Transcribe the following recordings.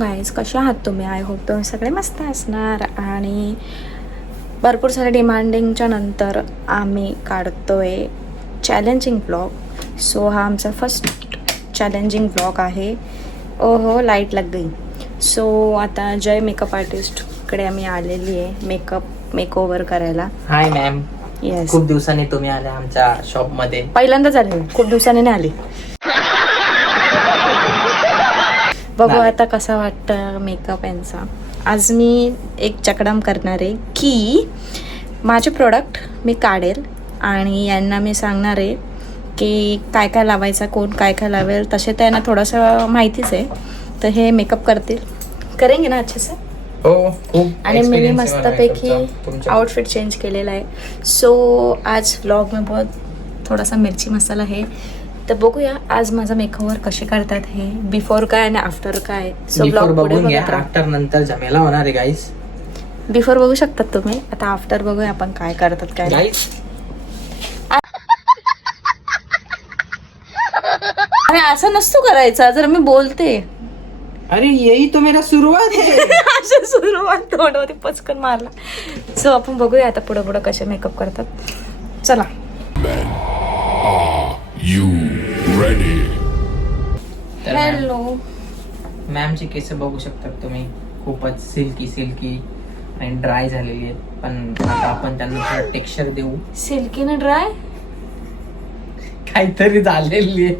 Guys कसे आहात तुम्ही? आय होप तुम्ही सगळे मस्त असणार. आणि भरपूर सारे डिमांडिंगच्या नंतर आम्ही काढतोय चॅलेंजिंग ब्लॉग. सो हा आमचा फर्स्ट चॅलेंजिंग ब्लॉग आहे. ओहो लाईट लग गई. सो आता जय मेकअप आर्टिस्टकडे आम्ही आलेली आहे मेकओव्हर करायला. हाय मॅम. येस, खूप दिवसांनी तुम्ही आल्या आमच्या शॉप मध्ये. पहिल्यांदाच आले, खूप दिवसांनी नाही आले. बघू आता कसा वाटतं मेकअप यांचा. आज मी एक चकडाम करणार आहे की माझे प्रोडक्ट मी काढेल आणि यांना मी सांगणार आहे की काय काय लावायचं, कोण काय काय लावेल. तसे त्यांना थोडंसं माहितीच आहे, तर हे मेकअप करेंगे ना अच्छे से. हो, खूप आणि मी experience आहे मस्तपैकी तुमच्या. आउटफिट चेंज केलेला आहे. सो आज व्लॉग में बहुत थोडासा मिरची मसाला है. तर बघूया आज माझा मेकओव्हर कसे करतात हे, बिफोर काय आणि आफ्टर काय. सो Before ब्लॉग पुढे बघून घ्या, बघत राहा. आफ्टर नंतर झमेला होणार आहे गाईस. बिफोर बघू शकतात तुम्ही, आता आफ्टर बघूया आपण काय करतात काय. गाईस अरे असं नसतो करायचा, जर मी बोलते अरे यही तो मेरा सुरुवात है. असं सुरुवात तोंडावरती पचकन मारला. सो आपण बघूया आता पुढे पुढे कसे मेकअप करतात. चला. You ready? हॅलो. मॅमचे केस बघू शकतात तुम्ही, खूपच सिल्की आणि ड्राय झालेली आहेत. पण आता आपण त्यांना थोडं टेक्स्चर देऊ. सिल्की न ड्राय काहीतरी झालेली आहे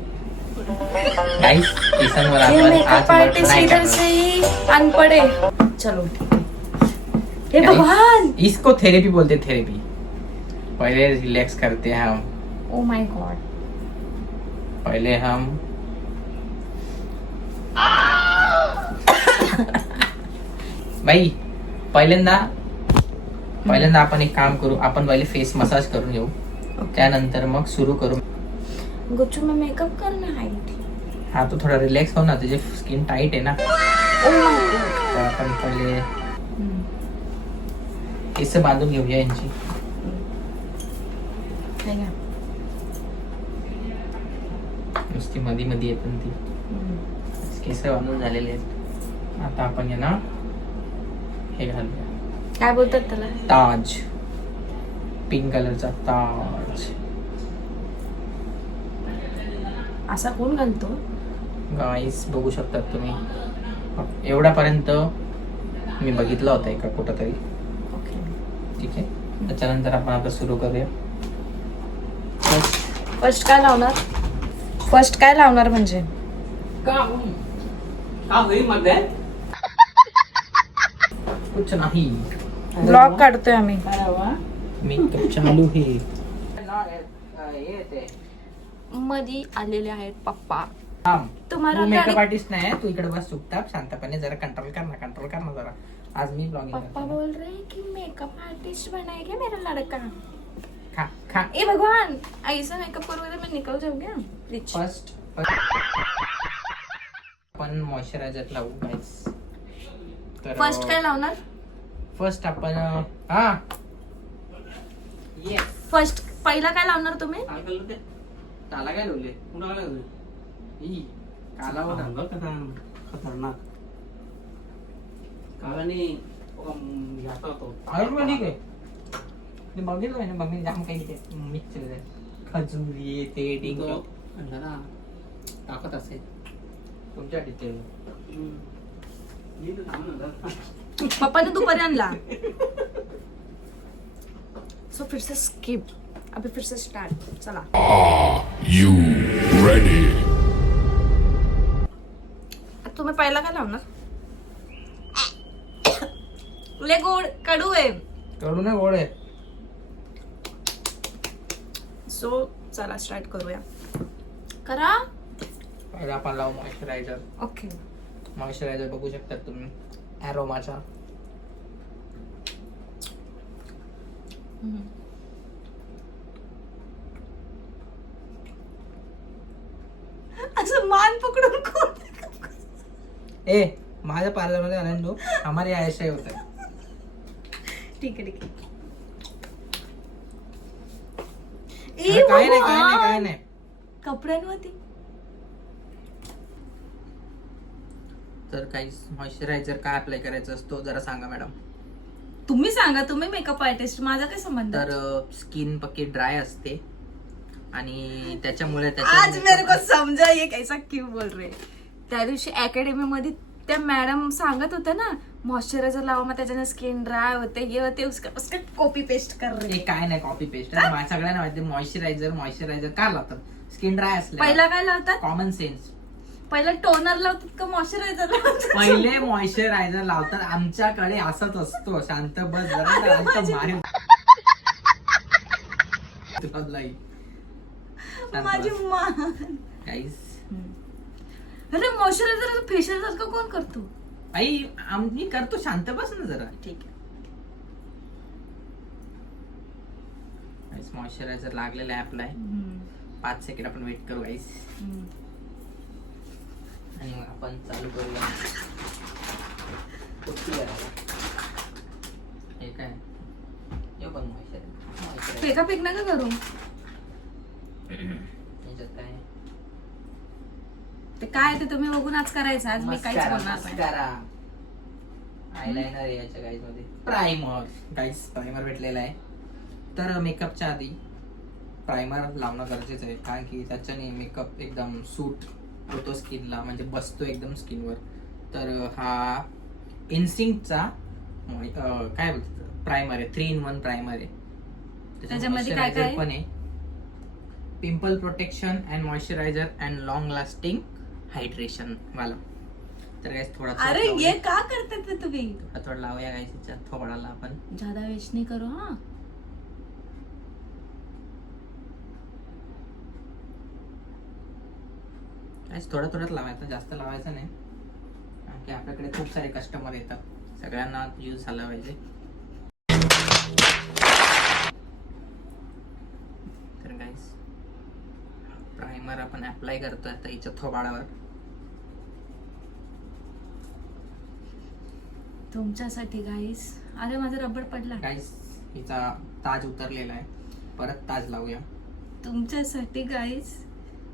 गाईस. केसांवर आपण आज मेकअप आर्टिस्ट try इधर करणार. से ही अनपढ़ है. चलो ठीक है. हे Guys, भगवान, इसको थेरेपी बोलते. थेरेपी पहले रिलैक्स करते हैं हम. Oh my God. पहले हम भाई पहिल्यांदा आपण एक काम करू. आपण पहिले फेस मसाज करून घेऊ, त्यानंतर मग सुरू करू. गुच्चू में मेकअप करना आई थी. हा तो थोडा रिलॅक्स हो ना, तुझे स्किन टाइट आहे ना. Oh my God. तर आपण पहिले केस बांधून घेऊया यांची. नुसती मध्ये मध्ये येत ती. केस बांधून झालेले आहेत. आता आपण यांना हे घालूया, काय बोलतात त्याला? ताज. पिंक कलरचा ताज. असा कोण घालतो? गाईस बघू शकतात तुम्ही, एवढ्यापर्यंत मी बघितला होता एका कुठं तरी. ओके ठीक आहे, त्याच्यानंतर आपण आता सुरू करूया. फर्स्ट काय लावणार म्हणजे कुछ नाही, ब्लॉग काढतोय आम्ही. मेकअप चालू आहे. मधी आलेले आहेत पप्पा. तुम्हाला मेकअप आर्टिस्ट नाही, तू इकडे बस चुपचाप शांतपणे. जरा कंट्रोल कर ना जरा. आज मी ब्लॉगिंग पप्पा बोल रहे हैं कि मेकअप आर्टिस्ट बनाएगा मेरा लड़का. खा. ए भगवान, ऐसा मेकअप करोगे तो मैं निकल जाऊंगी प्लीज. फर्स्ट आपण मॉइश्चरायझर लावू गाईस. तर फर्स्ट काय लावणार? फर्स्ट आपण फर्स्ट पहिला काय लावणार तुम्ही? काला काय लावले? काला होता खतरनाक कालाने घ्यायचा होतो. आयुर्वेदिक आहे. मी बघितलं आहे ना, मम्मी जाम काही मिक्स केलं आहे. खजूर ते डिंक जरा ताकद असेल तुमच्या डिटेल. पप्पाने दुपारी आणला. सो फिर से स्किप, अभी फिर से स्टार्ट. चला. You ready? तुम्ही पहिला काय लावणार? ले गोड कडू आहे. कडू नाही, गोड आहे. सो चला स्टार्ट करूया. करा. पहिला आपण लावू मॉइश्चरायझर. ओके. मॉइश्चरायझर बघू शकतात तुम्ही, ॲरोमाचा. असं मान पकडून कोण? ए माझ्या पार्लर मध्ये आला तो हमारे ऐसा ही होता है. ठीक आहे. काय नाही. कपड्यांवरती तर काही मॉइश्चरायझर काय अप्लाय करायचं असतो जरा सांगा मॅडम. तुम्ही सांगा, तुम्ही मेकअप आर्टिस्ट, माझा काय संबंध? तर स्किन पक्की ड्राय असते आणि त्याच्यामुळे आज मेरे को समजा ये कैसा क्यों बोल रहे. त्या दिवशी अकॅडमी मध्ये त्या मॅडम सांगत होत्या ना मॉइश्चरायझर लावा मग त्याच्याने स्किन ड्राय होते, ये होते, उसका कॉपी पेस्ट कर रहे. हे काय नाही कॉपी पेस्ट. सगळ्यांना माहिती मॉइश्चरायझर का लावतात स्किन ड्राय असले. पहिला काय लावतात? Common sense. पहिला टोनर लावतात का मॉइश्चरायझर लावतात? पहिले मॉइश्चरायझर लावतात. आमच्याकडे असंच असतो. शांत बस जरा मारेल. माझी मान. अरे मॉइश्चरायझर फेशियल सारखं कोण करतो? आई आम्ही करतो. शांत बस ना जरा. ठीक आहे. मॉइश्चरायझर लागलेला आहे अप्लाय. 5 सेकंड आपण वेट करू गाईस आणि मग आपण चालू करूया. हे काय हे पण मॉइश्चरायझर फेका फेक नका करू. याच्यात काय ते काय ते तुम्ही बघून आज करायचं. आज मी काहीच बोलणार नाही. मस्कारा आयलाइनर आहे याच्या गाईज मध्ये. प्रायमर गाईज प्रायमर भेटलेला आहे. तर मेकअपच्या आधी प्रायमर लावणं गरजेचं आहे कारण की त्याच्याने मेकअप एकदम सूट होतो स्किनला, म्हणजे बसतो एकदम स्किनवर. तर हा इनसिंकचा काय बोलतात प्रायमर आहे. 3-in-1 प्रायमर आहे. त्याच्यामध्ये काय काय पण आहे. Pimple protection and moisturiser and long lasting hydration वाला. तर गाइस थोडा अरे ये का करते थे तुम्ही? थोडा लावूया गाइस त्याच्या थोबाडाला आपण. ज्यादा वेस्ट नाही करो हा. गाइस थोडं लावायचं, जास्त लावायचं नाही कारण की आपल्याकडे खूप सारे कस्टमर येतात. सगळ्यांना यूज झाला पाहिजे. तर गाइस प्रायमर आपण अप्लाय करतोय आता हिच्या थोबाडावर. तुमच्यासाठी गाईस. अरे माझा रबर पडला. गाइस हिचा ताज उतरलेला आहे. परत ताज लावूया. तुमच्यासाठी गाईस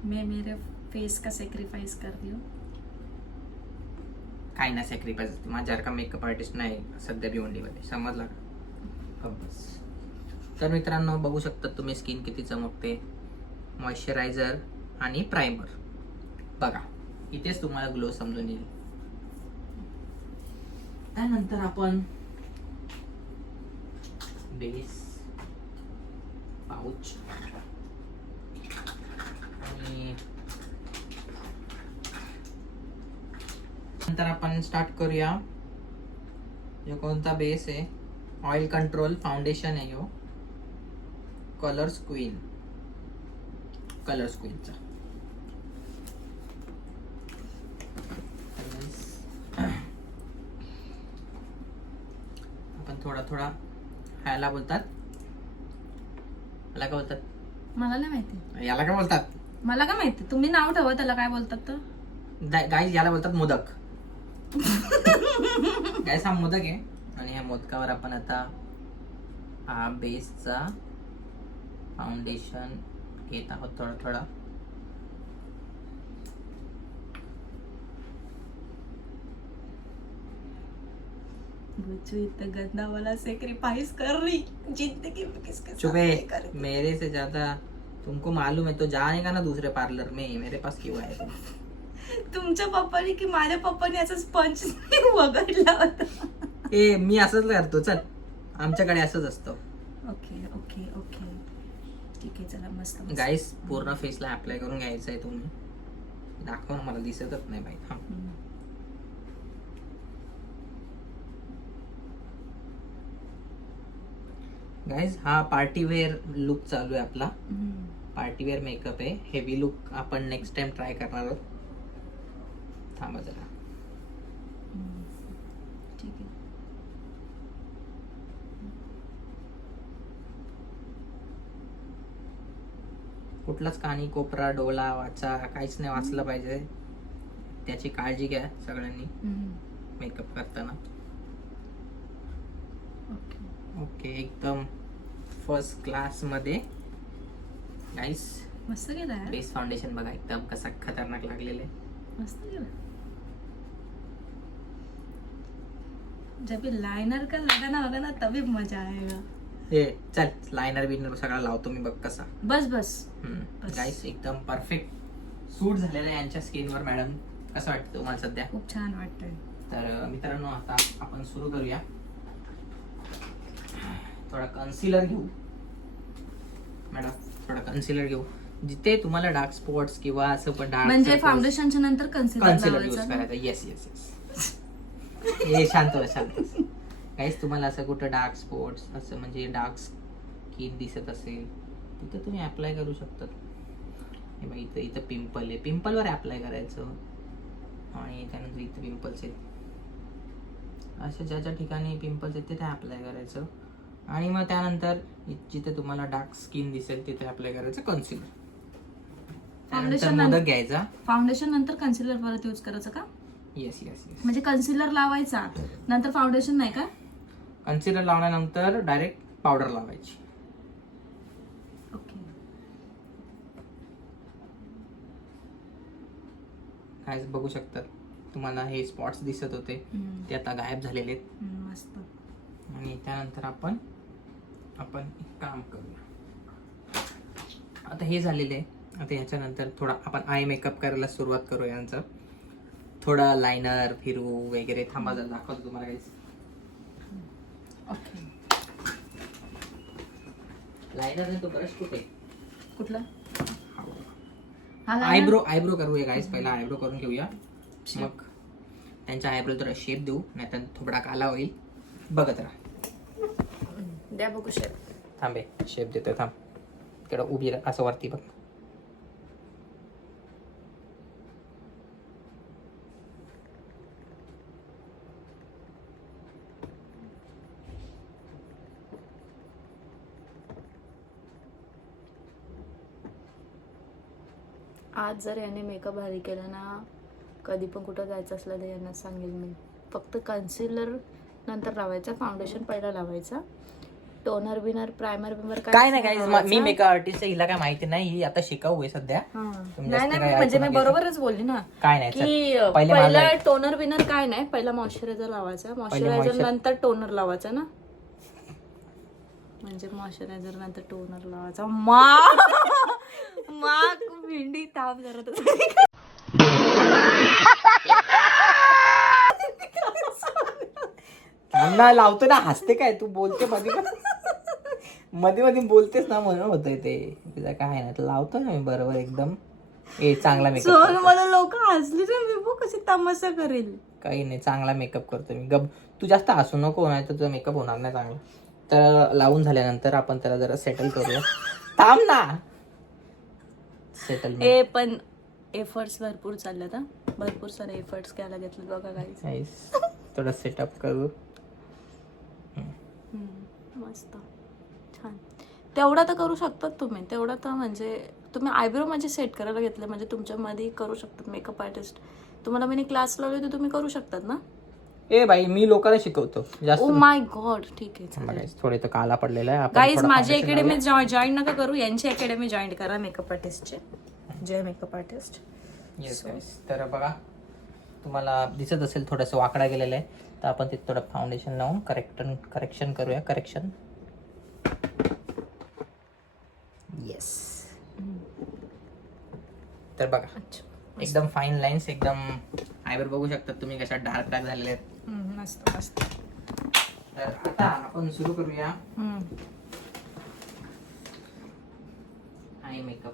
मैं मेरे फेस का सॅक्रिफाइस कर रही हूँ. काही ना सॅक्रिफाईस. माझ्यासारखा मेकअप आर्टिस्ट नाही सध्या भिवंडीमध्ये. समजला का? बस. तर मित्रांनो बघू शकता तुम्ही स्किन किती चमकते. मॉइश्चरायझर आणि प्रायमर बघा इथेच तुम्हाला ग्लो समजून येईल. त्यानंतर आपण बेस पाउच आणि नंतर आपण स्टार्ट करूया. जो कोणता बेस आहे ऑइल कंट्रोल फाउंडेशन आहे यो कलर्स क्वीनचा. आपण थोडा ह्याला बोलतात. याला काय बोलतात? मला नाही माहिती. याला काय बोलतात? मला काय माहिती. तुम्ही नाव ठेवा त्याला काय बोलतात तर. गाईज याला बोलतात मोदक. गाईज हा मोदक आहे आणि ह्या मोदकावर आपण आता हा बेसचा फाउंडेशन घेत आहोत थोडा. इतना गंदा वाला सैक्रिफाइस कर रही जिंदगी में किसके साथ चुपे. नहीं करेगी. मेरे से ज्यादा तुमको मालूम है तो जाने का ना दूसरे पार्लर में. मेरे पास क्यों आए तुम? तुमच्या पप्पानी की माझ्या पप्पानी असं स्पंज वगळला होता. ए मी असंच करतो. चल आमच्याकडे असंच असतं. ओके ठीक आहे चला मस्त. गाईस पूर्ण फेसला अप्लाय करून घ्यायचं आहे. तुम्ही दाखवा ना मला दिसतच नाही बाई. हा गाईज हा पार्टीवेअर लुक चालू आहे आपला. पार्टीवेअर मेकअप आहे. हेवी लुक आपण नेक्स्ट टाइम ट्राय करणार आहोत. थांबा जरा. ठीक आहे. कुठलाच कानी कोपरा डोला वाचा काहीच नाही वाचलं पाहिजे. त्याची काळजी घ्या सगळ्यांनी मेकअप करताना. ओके एकदम फर्स्ट क्लास मध्ये गाईस. मस्त केला. बेस फाउंडेशन बघा एकदम कसा खतरनाक लागलेला आहे. मस्त केला. जब भी लाइनर का लगाना होगा ना तभी मजा आएगा. हे चल लायनर बिनर सगळा लावतो मी बघ कसा. बस बस. गाईस एकदम परफेक्ट सूट झालेला आहे यांच्या स्किनवर. मॅडम कसं वाटतं तुम्हाला सध्या? खूप छान वाटतंय. तर मित्रांनो आता आपण सुरू करूया. थोडा कन्सिलर घेऊ मॅडम, थोडा कन्सिलर घेऊ जिथे तुम्हाला डार्क स्पॉट्स किंवा असं पण डार्क म्हणजे फाउंडेशनच्या नंतर कन्सिलर यूज करायचं. Yes yes yes. हे शांत गाईस तुम्हाला असं कुठं डार्क स्पॉट्स असं म्हणजे डार्क स्किन दिसत असेल तिथं तुम्ही अप्लाय करू शकता. हे बघा इथं इथं पिंपल आहे, पिंपलवर अप्लाय करायचं. आणि त्यानंतर इथं पिंपल्स आहेत, अशा ज्या ज्या ठिकाणी पिंपल्स आहेत तिथे अप्लाय करायचं. आणि मग त्यानंतर जिथे तुम्हाला डार्क स्किन दिसेल तिथे अप्लाय करायचं कन्सिलर. त्यानंतर मोदक घ्यायचा. फाउंडेशन नंतर कन्सिलर परत यूज करायचं का? Yes yes yes. म्हणजे कन्सिलर लावायचा नंतर फाउंडेशन नाही का? कन्सिलर लावल्यानंतर डायरेक्ट पावडर लावायची. ओके. काय बघू शकतात तुम्हाला हे स्पॉट्स दिसत होते ते आता गायब झालेले आहेत. मस्त. आणि त्यानंतर आपण एक काम करूया. आता हे झालेले आहे. आता ह्याच्यानंतर थोडा आपण आय मेकअप करायला सुरुवात करू. यांचं थोडा लायनर फिरू वगैरे. थांबा जर दाखवतो तुम्हाला काहीच. ओके. लायनर तो ब्रश कुठे? कुठला? आयब्रो करूया गाईस. पहिला आयब्रो करून घेऊया, मग त्यांच्या आयब्रो थोडा शेप देऊ, नाहीतर थोडा काला होईल. बघत राहा. द्या बघू शेप. थांबे शेप देतोय. थांब इकडे उभी राहा, असं वरती बघ. आज जर याने मेकअप भारी केला ना, कधी पण कुठं जायचं असलं तर यांना सांगेल मी. फक्त कन्सिलर नंतर लावायचा, फाउंडेशन पहिला लावायचा, टोनर बिनर प्रायमर बिमर काय नाही गाईस. मी मेकअप आर्टिस्ट आहे, हिला काय माहिती नाही. ही आता शिकाऊ आहे सध्या. नाही नाही म्हणजे मी बरोबरच बोलली ना काय नाही. की पहिला टोनर बिनर काय नाही, पहिला मॉइश्चरायझर लावायचा, मॉइश्चरायझर नंतर टोनर लावायचा ना. म्हणजे मॉइश्चरायझर नंतर टोनर लावायचा. माक भेंडी ताप जरा लावतो ना. हसते काय तू? बोलते मध्ये मध्ये बोलतेस ना, म्हणून होतंय ते. तुझं काय नाही लावतो ना मी बरोबर एकदम. चांगला मेकअप. मला लोक हसली तर कशी तमाशा करेल. काही नाही, चांगला मेकअप करतो मी. गप तू जास्त हसू नको, नाही तर तुझा मेकअप होणार नाही चांगला. तर लावून झाल्यानंतर आपण त्याला जरा सेटल करूया. थांब ना. सेटल पण एफर्ट्स भरपूर चाललेत. भरपूर सारे एफर्ट्स घ्यायला घेतले बघा गाईस. थोडं सेटअप करू. मस्त छान. तेवढा तर करू शकतात तुम्ही. तेवढा तर म्हणजे तुम्ही आयब्रो म्हणजे सेट करायला घेतले म्हणजे तुमच्यामध्ये करू शकतात मेकअप आर्टिस्ट. तुम्हाला मी क्लास लावले तर तुम्ही करू शकतात ना. बाई मी लोकांना शिकवतो जास्त. Oh my God. ठीक आहे. थोडे तर काला पडलेला आहे. गाईज माझी अकॅडमी जॉईन नका करू, यांची अकॅडमी जॉईन करा मेकअप आर्टिस्टचे. जय मेकअप आर्टिस्ट. येस गाईस. तर बघा तुम्हाला दिसत असेल थोडंसं वाकडा गेलेलं आहे, तर आपण तिथे थोडं फाउंडेशन लावून करेक्शन करूया. करेक्शन. येस. तर बघा एकदम फाईन लाईन्स, एकदम आयब्रो बघू शकतात तुम्ही कशा डार्क झालेले आहेत. मस्त मस्त. तर आता आपण सुरू करूया आय मेकअप.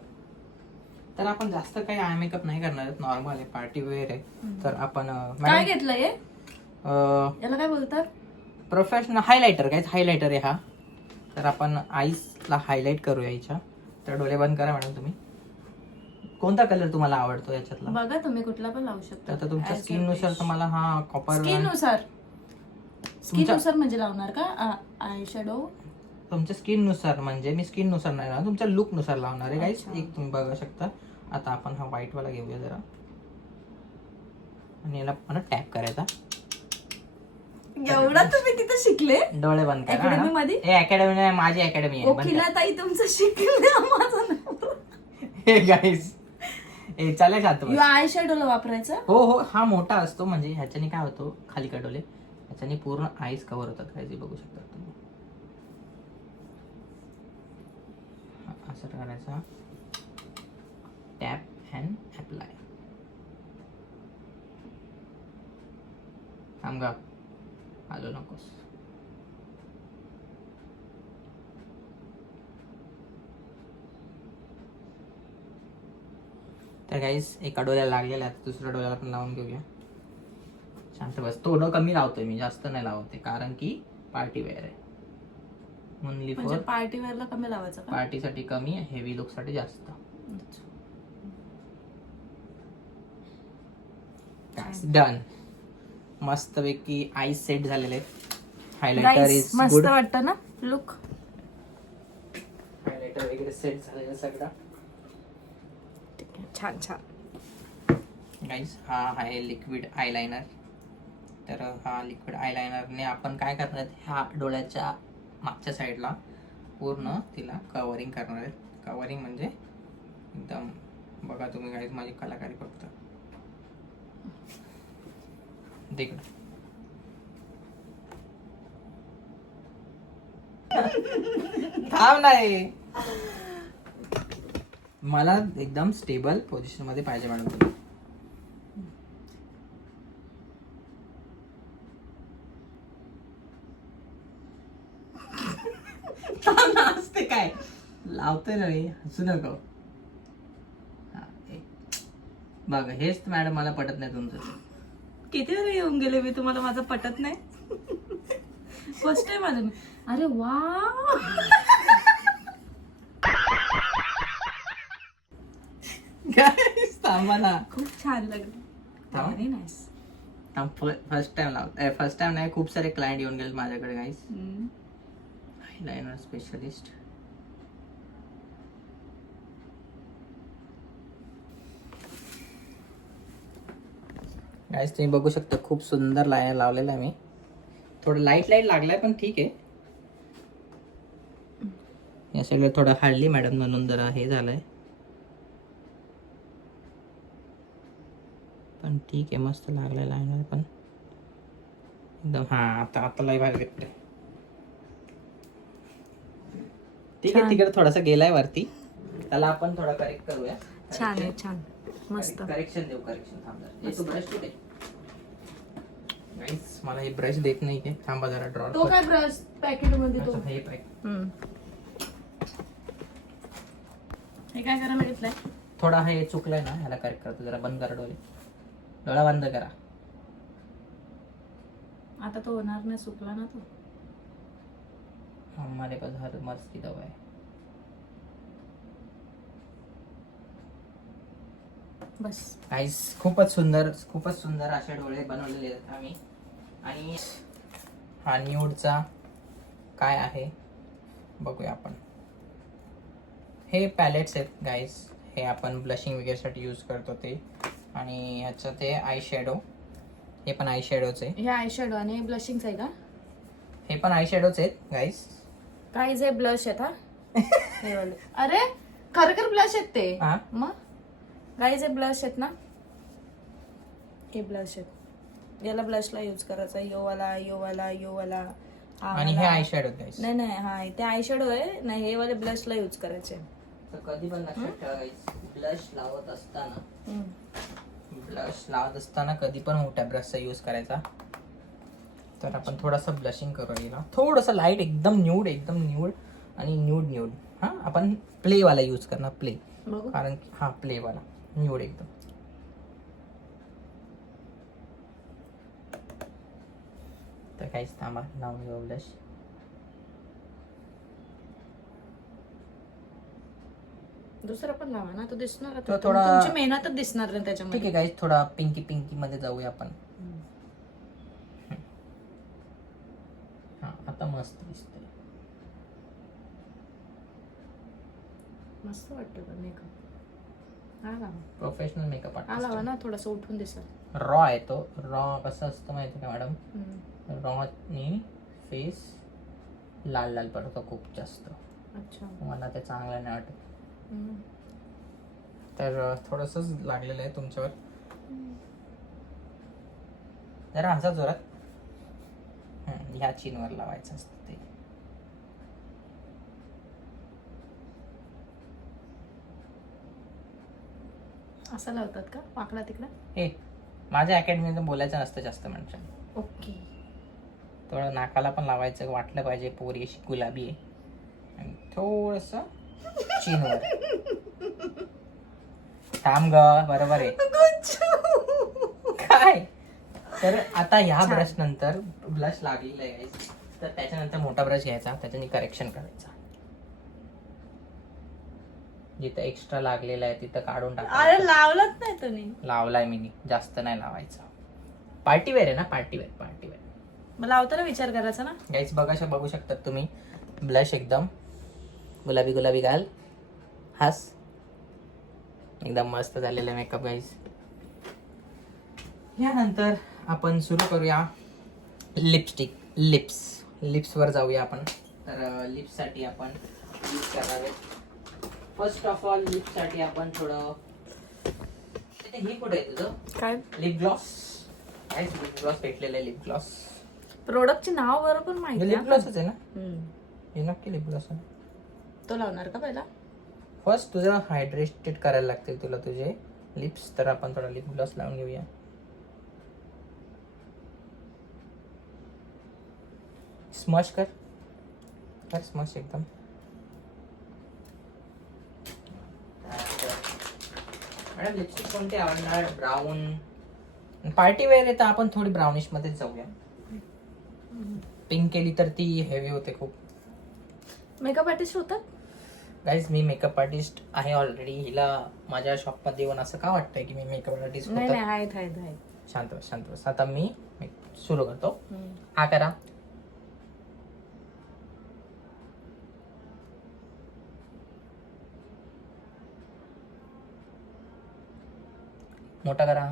तर आपण जास्त काही आय मेकअप नाही करणार आहेत, नॉर्मल आहे, पार्टी वेअर आहे. तर आपण काय घेतलंय याला काय बोलतात? Professional highlighter. काय हायलायटर आहे हा. तर आपण आईसला हायलाइट करूया याच्या. तर डोळे बंद करा मॅडम. तुम्ही कोणता कलर तुम्हाला आवडतो याच्यातला? बघा तुम्ही कुठला पण लावू शकता. आता तुमच्या स्किन नुसार तुम्हाला हा कॉपर स्किन नुसार म्हणजे लावणार का आय शॅडो? तुमच्या स्किन नुसार म्हणजे मी स्किन नुसार नाही लावणार, तुमच्या लुक नुसार लावणार आहे गाईस. एक तुम्ही बघू शकता. आता आपण हा व्हाईट वाला घेऊया जरा आणि याला परत टॅप करायचा. एवढा तुम्ही तिथे शिकले? डोळे बंद करा. अकॅडमी मध्ये? अकॅडमी नाही, माझी अकॅडमी आहे. कोकिलाताई तुमचं शिकले, माझं हे गाईस चालेल का? आय शॅडोला वापरायचा? हो हो. हा मोठा असतो म्हणजे ह्याच्याने काय होतो, खाली कडवले याच्याने पूर्ण आईज कव्हर होतात काय जे बघू शकता तुम्ही. असं करायचा, टॅप अँड अप्लाय. थांब गा, आलो नकोस. तर गाईस एका डोळ्याला लागलेला आहे, दुसऱ्या डोळ्याला पण लावून घेऊया. शांत बस. थोडं कमी लावतोय मी, जास्त नाही लावते, कारण की पार्टी वेअर आहे. ओनली म्हणजे फॉर पार्टी वेअरला कमी लावायचं का? पार्टीसाठी कमी, हेवी लुक साठी जास्त. डन. मस्त पैकी आईज सेट झालेले आहेत. हायलायटर Guys, इज मस्त गुड. वाटतं ना लुक. हायलायटर वगैरे सेट झालेलं सगळं. छान छान. गाईज हा आहे लिक्विड आयलायनर. तर हा लिक्विड आयलायनरने आपण काय करणार आहेत, ह्या डोळ्याच्या मागच्या साईडला पूर्ण तिला कवरिंग करणार आहेत. कवरिंग म्हणजे एकदम बघा तुम्ही गाईज माझी कलाकारी फक्त देख. थांब नाही, मला एकदम स्टेबल पोझिशन मध्ये पाहिजे मॅडम तुम्ही. असते काय लावतोय ना मी, हसू नको. बघ हेच मॅडम मला पटत नाही तुमचं. किती वेळा येऊन गेले मी, तुम्हाला माझं पटत नाही. फर्स्ट टाइम आलं मी. अरे वा, थांबा ना, खूप छान लागलं. थांब. Very nice. First time first time नाही, खूप सारे क्लायंट येऊन गेले माझ्याकडे गाईस. Eyeliner specialist. गाईस तुम्ही बघू शकता खूप सुंदर लाईन लावलेला आहे मी. थोडं लाईट लागलाय पण ठीक आहे. या साईडला थोडं हाडली मॅडम म्हणून जरा हे झालंय, पण ठीक आहे, मस्त लागलाय लाईनर पण एकदम. हा आता लय भारी दिसतंय. ठीक आहे, तिकडे थोडासा गेलाय वरती, त्याला आपण थोडा करेक्ट करूया. छान आहे, छान मस्त. करेक्शन देऊ, करेक्शन. थांब तू ब्रश कुठे गाईस, मला हे ब्रश देत नाही की. थांबा जरा ड्रॉ. तो काय ब्रश पॅकेट मध्ये तो. हे पॅक. हे काय करा मागितलंय? थोडा हे चुकलंय ना, ह्याला करेक्ट करतो. जरा बंद करा डोळे, डोळा बंद करा. आता तो होणार नाही, चुकला ना तो. हमारे पास हर मर्ज की दवा है. बस. गाईस खूपच सुंदर असे डोळे बनवलेले आहेत आम्ही. आणि हा न्यूडचा काय आहे बघूया आपण. हे पॅलेट्स आहेत गाईस, हे आपण ब्लशिंग वगैरेसाठी यूज करतो ते. आणि ह्याचं ते आय शॅडो, हे पण आय शॅडोच आहे. हे आय शॅडो आणि ब्लशिंगच आहे का? हे पण आय शॅडोच आहेत गाईस. काय जे ब्लश आहेत हा? हे वाले. अरे खरखर ब्लश आहेत ते. हा मग काय जे ब्लश आहेत ना, हे ब्लश आहेत. याला ब्लशला यूज करायचा. यो वाला आणि हे आय शॅडो गाईस. नाही हा ते आय शॅडो आहे नाही, हे वाले ब्लशला यूज करायचे. तर कधी पण लक्षात ठेवा गाईस, ब्लश लावत असताना कधी पण मोठ्या ब्रशचा यूज करायचा. तर आपण थोडासा ब्लशिंग करूया, थोडंसं लाईट, एकदम न्यूड आणि न्यूड. हा आपण प्ले वाला यूज करणार, प्ले. बघू. कारण हा प्ले वाला न्यूड एकदम. तर काहीच थांबा, लावून घेऊ ब्लश. दुसरा पण लावा ना, तो दिसणार. तो थोडा- तुमची मेहनतच दिसणार नाही त्याच्यामध्ये. ठीक आहे गाईस, थोडा पिंकी मध्ये जाऊया आपण. हा आता मस्त दिसतंय. मस्त वाटतं का मेकअप? हा लावा, प्रोफेशनल मेकअप हा लावा आर्टिस्ट. ना, थोडासा उठून दिसेल. रॉ आहे तो. रॉ कसं असतं माहिती का मॅडम, रॉनी फेस लाल पडतो खूप जास्त. अच्छा. मला ते चांगलं नाही वाटत. तर थोडंसंच लागलेलं आहे तुमच्यावर. जरा हसा जोरात. ह्या चीनवर लावायचं असतं ते. असं लावतात का वाकडा तिकडा? हे माझ्या अकॅडमीचं बोलायचं नसतं जास्त म्हणजे. ओके. थोडं नाकाला पण लावायचं, वाटलं पाहिजे पोरी अशी गुलाबी आहे, आणि थोडस चीनवर. थांब ग, बरोबर आहे काय. तर आता ह्या ब्रश नंतर ब्लश लागलेला आहे guys. तर त्याच्यानंतर मोठा ब्रश घ्यायचा, त्याच्याने करेक्शन करायचा. जिथं एक्स्ट्रा लागलेलं आहे तिथं काढून अरे टाकायचं. लावलंच नाही तुम्ही. लावलाय मी, जास्त नाही लावायचं. पार्टीवेअर आहे ना, पार्टीवेअर. मग लावताना विचार करायचा ना. गाईज बघू शकतात तुम्ही, ब्लश एकदम गुलाबी घाल, हास, एकदम मस्त झालेला मेकअप गाईज. यानंतर आपण सुरू करूया लिपस्टिक. लिप्सवर जाऊया आपण. तर लिप्ससाठी आपण यूज करावे. फर्स्ट ऑफ ऑल लिपसाठी आपण थोडं, हे कुठं आहे तुझं काय लिप ग्लॉस? लिप ग्लॉस भेटलेलं आहे. लिप ग्लॉस प्रोडक्टचे नाव बरोबर माहिती लिप आहे. ग्लॉसच आहे ना हे? नक्की लिप ग्लॉस आहे. तो लावणार का पहिला? फर्स्ट तुझं हायड्रेटेड करायला लागतील तुला तुझे लिप्स. तर आपण थोडा लिप ग्लॉस लावून घेऊया. स्मश कर स्मश एकदम. मॅडम लिपस्टिक कोणती आवडणार? ब्राऊन. पार्टी वेअर आहे तर आपण थोडी ब्राउनिश मध्ये जाऊया. पिंक केली तर ती हेवी होते खूप. मेकअप आर्टिस्ट होतात गाईज, मी मेकअप आर्टिस्ट आहे ऑलरेडी. हिला माझ्या शॉपमध्ये येऊन असं का वाटतंय की मी मेकअप आर्टिस्ट नाही होतो? नाही आहेत. शांत बस. आता मी सुरू करतो. हा करा. मोठा करा.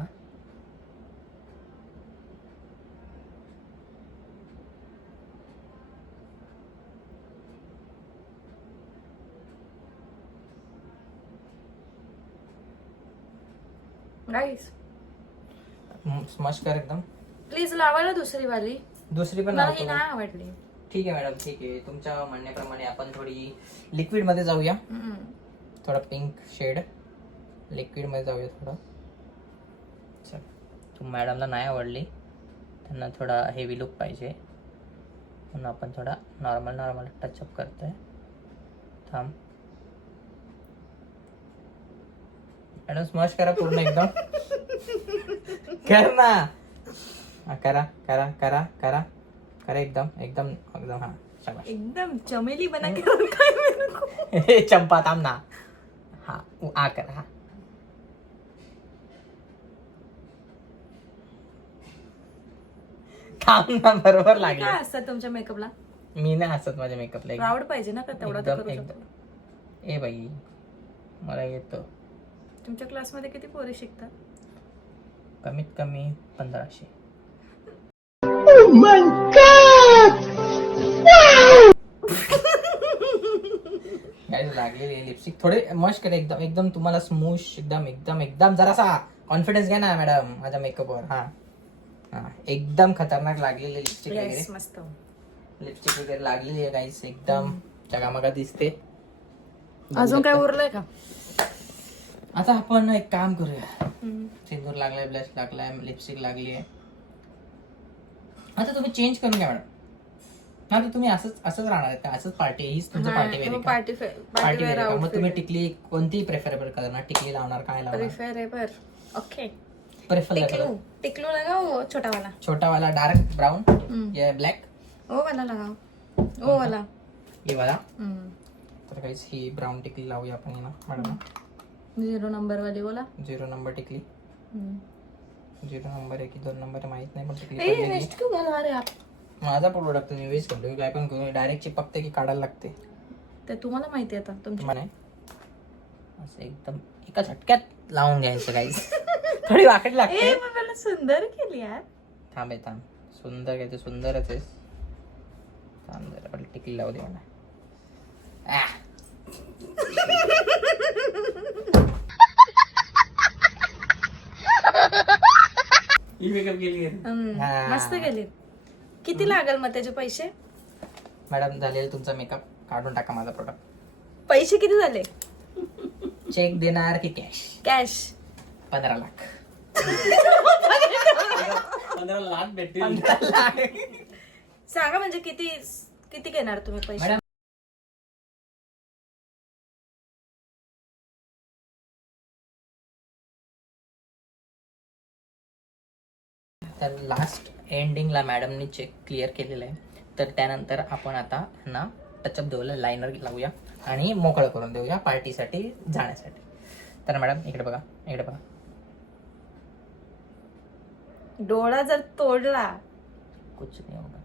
गाईस स्मश कर एकदम. प्लीज लावायला दुसरी वाली. दुसरी पण मला ही लावतो. नाही आवडली. ठीक आहे मॅडम, ठीक आहे. तुमच्या म्हणण्याप्रमाणे आपण थोडी लिक्विड मध्ये जाऊया. थोडा पिंक शेड लिक्विड मध्ये जाऊया थोडं. चल, तू मॅडमला नाही आवडली, त्यांना थोडा हेवी लुक पाहिजे म्हणून आपण थोडा नॉर्मल टचअप करतोय. थांब मॅडम, स्मश करा पूर्ण एकदम. कर ना. करा एकदम. हा, शाबाश. एकदम चमेली बना के रखा है मेरे को. हे चंपा, थांब ना. हा, कर. हा, थांब ना. बरोबर लागले. काय असतात तुमच्या मेकअपला? मी नाही हसत माझ्या मेकअपला. प्राऊड पाहिजे ना का तेवढा तर करू एकदम. शकतो. ए बाई, मला येतं. तुमच्या क्लासमध्ये किती पोरी शिकतात? कमीत कमी 1500. लागलेली लिपस्टिक थोडे मश करे एकदम तुम्हाला स्मूश एकदम जरासा कॉन्फिडन्स घ्या ना मॅडम माझ्या मेकअपवर. हा, एकदम खतरनाक लागलेली लिपस्टिक वगैरे. मस्त लिपस्टिक वगैरे लागलेली आहे गाईस. एकदम चकामका दिसते. अजून काय उरलंय का? आता आपण एक काम करूया. सिंदूर लागलाय, ब्लश लागलाय, लिपस्टिक लागली आहे. आता तुम्ही चेंज करून घ्या मॅडम. आता तुम्ही असंच राहणार आहे का? असंच पार्टी, हीच तुमचं पार्टी वेअर आहे का? पार्टी वेअर आहे का? मग तुम्ही टिकली कोणती प्रेफरेबल करणार? टिकली लावणार, काय लावणार? प्रेफरेबल. ओके, प्रेफर टिकलू लगाओ. छोटा वाला डार्क ब्राउन या ब्लॅक? ओ वाला लगाओ. ओ वाला. ये वाला. तर गाइस ही ब्राउन टिकली लावूया आपण ना मॅडम. 0 नंबर वाली बोला. 0 नंबर टिकली. 0 नंबर आहे की 2 नंबर आहे माहित नाही, पण टिकली ए पडलेली. वेस्ट क्यों कर रहे आप? माझा प्रोडक्ट तुम्ही वेस्ट करतो काय पण डायरेक्ट चिपकते की काढायला लागते ते तुम्हाला माहिती आहे आता तुमच्या. म्हणे असं एकदम एका झटक्यात लावून घ्यायचं गाईस. थोडी वाकडी लागते. ए मला सुंदर केली यार. थांब सुंदर काय ते सुंदरच आहे. थांब जरा पण टिकली लावू दे मला. ही मेकअप केली आहे. मस्त केली. किती लागेल मग त्याचे पैसे? मॅडम झालेला तुमचा मेकअप, काढून टाका माझा प्रोडक्ट. पैसे किती झाले? चेक देणार की कॅश? कॅश 15 लाख. 15 लाख भेटतील. 15 लाख. सांगा म्हणजे किती किती घेणार तुम्ही पैसे? मॅडम तर लास्ट एंडिंगला मॅडमनी चेक क्लिअर केलेला आहे. तर त्यानंतर आपण आता ना टचअप देऊया, लायनर लावूया आणि मोकळं करून देऊया पार्टीसाठी जाण्यासाठी. तर मॅडम इकडे बघा, इकडे बघा. डोळा जर तोडला कुछ नाही होगा.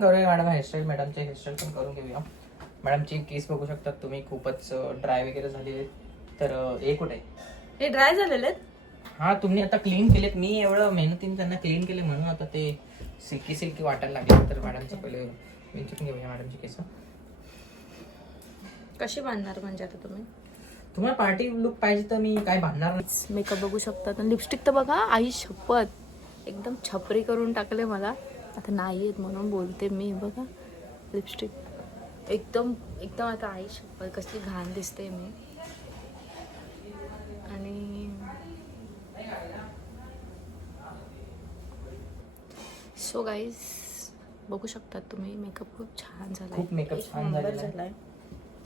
करूया मॅडम हेअरस्टाईल. मॅडमचे हेअरस्टाईल पण करून घेऊया. मॅडमची केस बघू शकता तुम्ही, खूपच ड्राय वगैरे झालेले. तर हे कुठे आहे? हे ड्राय झालेले आहेत. हा तुम्ही आता क्लीन केलेत. मी एवढं मेहनतीने त्यांना क्लीन केले म्हणून आता ते सिल्की सिल्की वाटायला लागले. तर मॅडमचं पहिले विचारून घेऊया मॅडमची केस. कशी बांधणार म्हणजे आता तुम्ही? तुम्हाला पार्टी लुक पाहिजे तर मी काय बांधणार नाही. मेकअप बघू शकता. लिपस्टिक तर बघा, आई शपथ एकदम छपरी करून टाकले मला. आता नाही येत म्हणून बोलते मी. बघा लिपस्टिक एकदम एकदम आता आई शपथ कसली घाण दिसते मी. आणि सो गाईज बघू शकता तुम्ही, मेकअप खूप छान झाला. खूप makeup छान झालेला आहे. झालाय.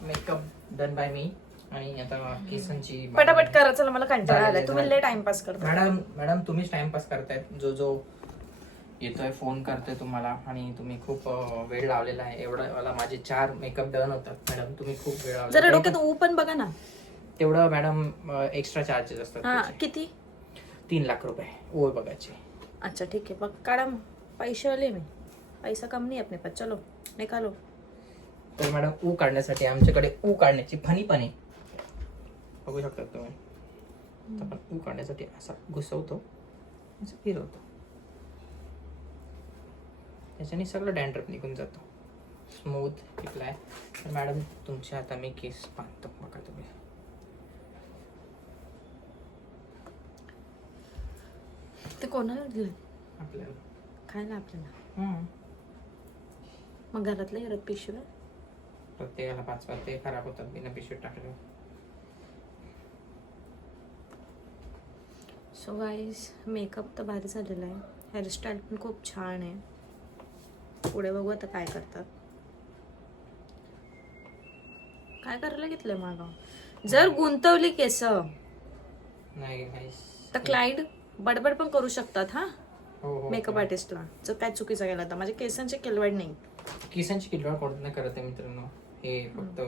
मेकअप डन बाय मी. आणि आता केसांची पटापट करा, चला मला कंटाळा झालेलं आलाय. तुम्ही झालं. लय टाइमपास करता. मॅडम तुम्हीच टाइमपास करतायत. जो येतोय फोन करतोय तुम्हाला आणि तुम्ही खूप वेळ लावलेला आहे. एवढं मला माझे 4 मेकअप डन होतात मॅडम. तुम्ही खूप वेळ जरा लावला. डोक्यात ऊ पण बघा ना. तेवढं मॅडम एक्स्ट्रा चार्जेस असतात हा त्याचे. किती? 3 लाख रुपये ओळ बघायचे. अच्छा ठीक है, बघ काढा मग. पैसे वाले मी, पैसा कम नहीं अपने पास. चलो निकालो. तर मॅडम ऊ काढण्यासाठी आमच्याकडे ऊ काढण्याची फणी पण आहे. बघू शकता तुम्ही. आपण ऊ काढण्यासाठी असा घुसवतो, असं फिरवतो, त्याच्याने सगळं डॅन्ड्रफ निघून जातो. स्मूथ टिकलाय. तर मॅडम तुमच्या आता मी केस बांधतो. बघा तुम्ही. ते कोणाला दिलं? आपल्याला खायला आपल्याला. मग घरातलं घरात पिशव्या. प्रत्येकाला 5 ते खराब होतात बिना पिशवीत टाकले. सो गाईज मेकअप तर भारी झालेला आहे. हेअरस्टाईल पण खूप छान आहे. पुढे बघू आता काय करतात. काय करायला घेतलंय मागं? जर गुंतवली केस नाही तर क्लाइंट बडबड पण करू शकतात. हा हो मेकअप आर्टिस्टला जर काय चुकीचं गेलं तर. माझ्या केसांची केलवाड नाही. केसांची किलवाड कोणत नाही करत आहे मित्रांनो. हे फक्त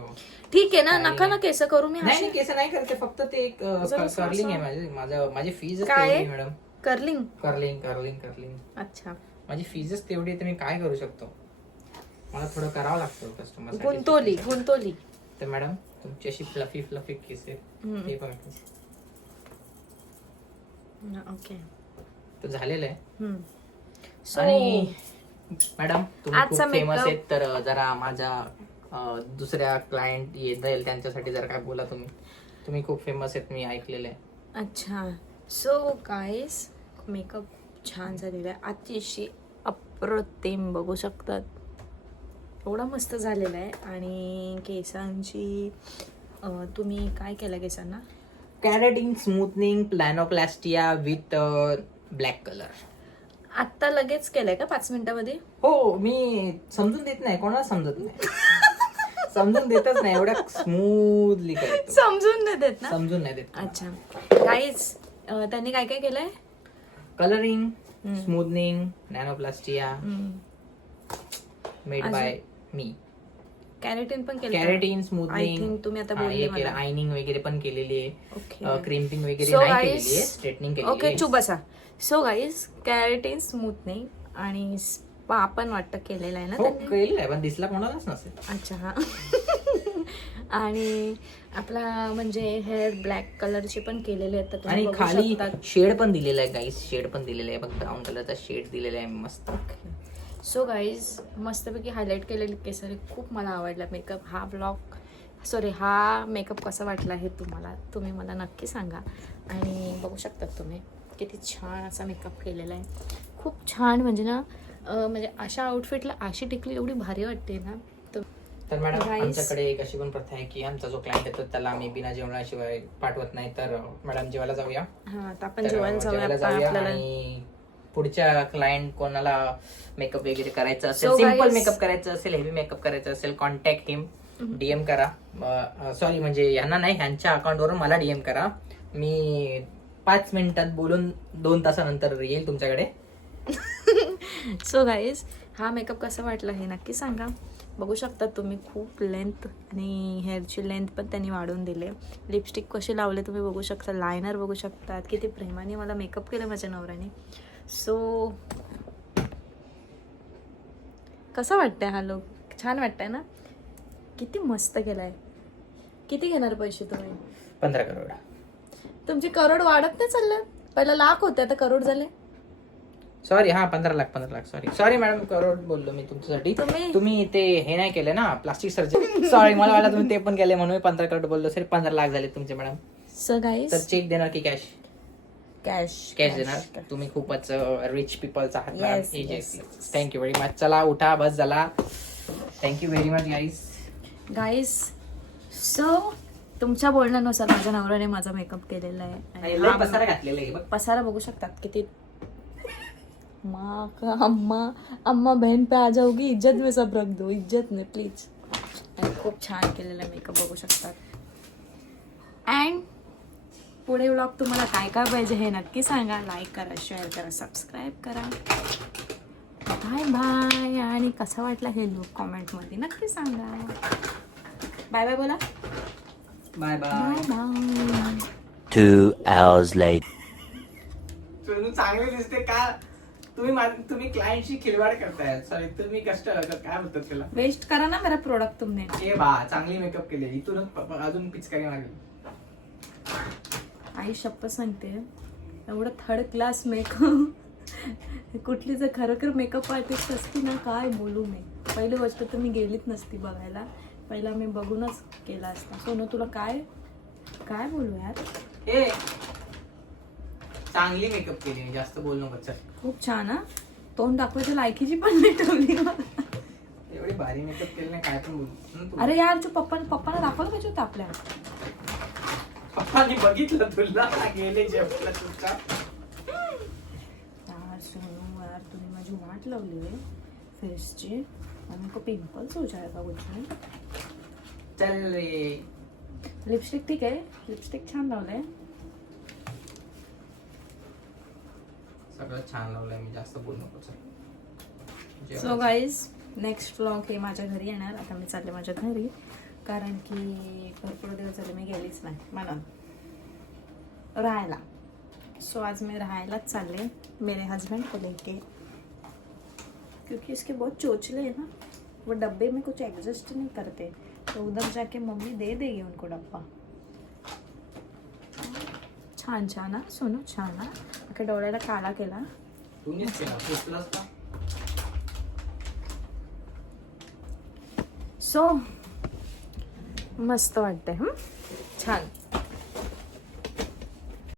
ठीक आहे ना, नका ना केस करू. मी नाही केस नाही करते, फक्त ते एक कर्लिंग आहे माझी फीज काय? Madam. Curling. Curling curling curling. अच्छा, माझी फीजच तेवढी आहे तर मी काय करू शकतो. मला थोडं करावं लागतं कस्टमर. गुंतवली. तर मॅडम तुमची अशी फ्लफी फ्लफी केस आहे. हे बघा ओके. तर झालेलं आहे. So, आणि मॅडम तुम्ही खूप आजचा फेमस makeup- आहेत. तर जरा माझ्या दुसऱ्या क्लायंट येतील त्यांच्यासाठी जर काय बोला तुम्ही खूप फेमस आहेत मी ऐकलेलं आहे. अच्छा. सो गाईस मेकअप छान झालेला आहे. अतिशय अप्रतिम बघू शकतात. एवढा मस्त झालेला आहे. आणि केसांची तुम्ही काय केलं केसांना? कॅरेटिन स्मूथनिंग प्लॅनोप्लास्टिया विथ ब्लॅक कलर. आत्ता लगेच केलंय का 5 मिनिटामध्ये? हो, मी समजून देत नाही, कोणाला समजत नाही. समजून देतच नाही, एवढ्या स्मूथली करतो. समजून नाही देत ना? समजून नाही देत. अच्छा गाईज त्यांनी काय काय केलंय? कलरिंग, स्मूथनिंग, नॅनोप्लास्टिया मेड बाय मी. कॅरेटिन पण केलं. कॅरेटिन आय स्मूथनिंग थिंक तुम्ही आता बोलले मला. आयनिंग वगैरे पण केलेली आहे. ओके. क्रिम्पिंग वगैरे So नाही guys- केलेली आहे, स्ट्रेटनिंग केलेली ओके आहे. चुप बसा. सो गाईज कॅरेटिन स्मूथनिंग आणि स्पा पण वाटतं केलेलं आहे ना हो त्यांनी? केलेलं आहे, पण दिसला कोणालाच नसेल. अच्छा हा. आणि आपला म्हणजे हेअर ब्लॅक कलरचे पण केलेले आहेत. तर तुम्ही आणि बघू खाली शकतात. शेड पण दिलेला आहे गाईस. शेड पण दिलेला आहे बघ, ब्राऊन कलरचा शेड दिलेला आहे मस्त. सो गाईज मस्तपैकी हायलाईट केलेली केसारी खूप मला आवडला मेकअप. हा ब्लॉग सॉरी हा मेकअप कसा वाटला हे तुम्ही मला नक्की सांगा. आणि बघू शकतात तुम्ही किती छान असा मेकअप केलेला आहे. खूप छान म्हणजे ना म्हणजे अशा आउटफिटला अशी टिकली एवढी भारी वाटते ना. तर मॅडम Guys. आमच्याकडे एक अशी पण प्रथा आहे की आमचा जो क्लायंट येतो त्याला आम्ही बिना जेवणाशिवाय पाठवत नाही. तर मॅडम जेवायला जाऊया. हा आता आपण तर जेवायला जाऊया. आपल्याला आणि पुढच्या क्लायंट कोणाला मेकअप वगैरे करायचं असेल, So सिम्पल guys- मेकअप करायचं असेल, हेवी मेकअप करायचं असेल, कॉन्टॅक्ट हिम, डीएम करा. सॉरी म्हणजे यांना नाही, ह्यांच्या अकाउंटवरून मला डीएम करा. मी 5 मिनिटात बोलून 2 तासानंतर येईल तुमच्याकडे. सो गाईज हा मेकअप कसा वाटला हे नक्की सांगा. बघू शकता तुम्ही खूप लेंथ आणि हेअरची लेंथ पण त्यांनी वाढवून दिले. लिपस्टिक कशी लावले तुम्ही बघू शकता. लायनर बघू शकतात. किती प्रेमाने मला मेकअप केलं माझ्या नवऱ्याने. सो कसं वाटतंय हा लुक? छान वाटतंय ना? किती मस्त केलाय. किती घेणार पैसे तुम्ही? 15 करोड. तुमचे करोड वाढत नाही चाललं. पहिला लाख होते आता करोड झाले. सॉरी, हा 15 लाख. सॉरी मॅडम, करोड बोललो मी तुमच्यासाठी. तुम्ही ते हे नाही केले ना, प्लास्टिक सर्जरी. सॉरी, मला वाटलं तुम्ही ते पण केले म्हणून मी 15 करोड बोललो. सॉरी, 15 लाख झाले तुमचे मॅडम. सो गाईज तर चेक देणार की कॅश? कॅश देणार. तुम्ही खूपच रिच पीपलचा Yes, आहात. Thank you very much. चला उठा, बस झाला. Thank you very much guys. So तुमच्या बोलण्यानुसार माझ्या नवऱ्याने माझा मेकअप केलेला आहे. आणि लय पसारा घातलेला आहे बघ. पसारा बघू शकतात किती. माँ का अम्मा बहन पे आ जाओगी, इज्जत में सब रख दो, इज्जत में प्लीज. आणि खूप छान केलेला मेकअप बघू शकतात. अँड पुढे व्लॉग तुम्हाला काय काय पाहिजे हे नक्की सांगा. लाईक करा, शेअर करा, सबस्क्राईब करा. Bye bye. आणि कसा वाटला हे लुक कॉमेंटमध्ये नक्की सांगा. बाय बाय बोला. Bye bye bye. 2 hours later. चांगले दिसते का? तुम्ही क्लायंटशी खिलवाड करताय. सॉरी, तुम्ही कष्ट काय म्हणतात त्याला, वेस्ट करा ना मेरा प्रोडक्ट तुमने. ए बा, चांगली मेकअप केले. इथूनच अजून पिचकारी मागेल. आई शप्पथ सांगते एवढं थर्ड क्लास मेकअप. कुठली जर खरोखर मेकअप आर्टिस्ट असती ना, काय बोलू मी. पहिली गोष्ट तर मी गेलीच नसती बघायला. पहिला मी बघूनच केला असता. सोनू तुला काय काय बोलू यार. ए, चांगली मेकअप केली, जास्त बोल नको. चल, खूप छान हा. तोंड दाखवायची लायकीची पण नाही ठेवली. एवढी भारी मेकअप केली नाही, काय पण बोल. अरे यार तू पप्पाला दाखवलं पाहिजे होतं आपल्या. पप्पांनी बघितलं तुला गेले जेवला तुमच्या. यार सोनू यार तुम्ही माझी वाट लावली आहे फेसची. आणि को पिंपल्स हो जाएगा कुछ. चल रे. लिपस्टिक ठीक आहे. लिपस्टिक छान लावलंय. सगळं छान लावलंय मी, जास्त बोल नको. चल. सो गाईज नेक्स्ट व्लॉग हे माझ्या घरी येणार. आता मी चालले माझ्या घरी, कारण की भरपूर दिवस झाले मी गेलीच नाही मला राहायला. सो आज मैं राहायलाच चालले मेरे हस्बैंड को लेके, क्योंकि इसके बहुत चोचले हैं ना, वो डब्बे में कुछ एडजस्ट नहीं करते. तो उधर जाके मम्मी दे देगी उनको डब्बा. छान छान हा सोनू, छान हा. अख्या डोळ्याला काळा केला. तुम्हीच केला, पुसलास का? सो मस्त वाटतंय. छान.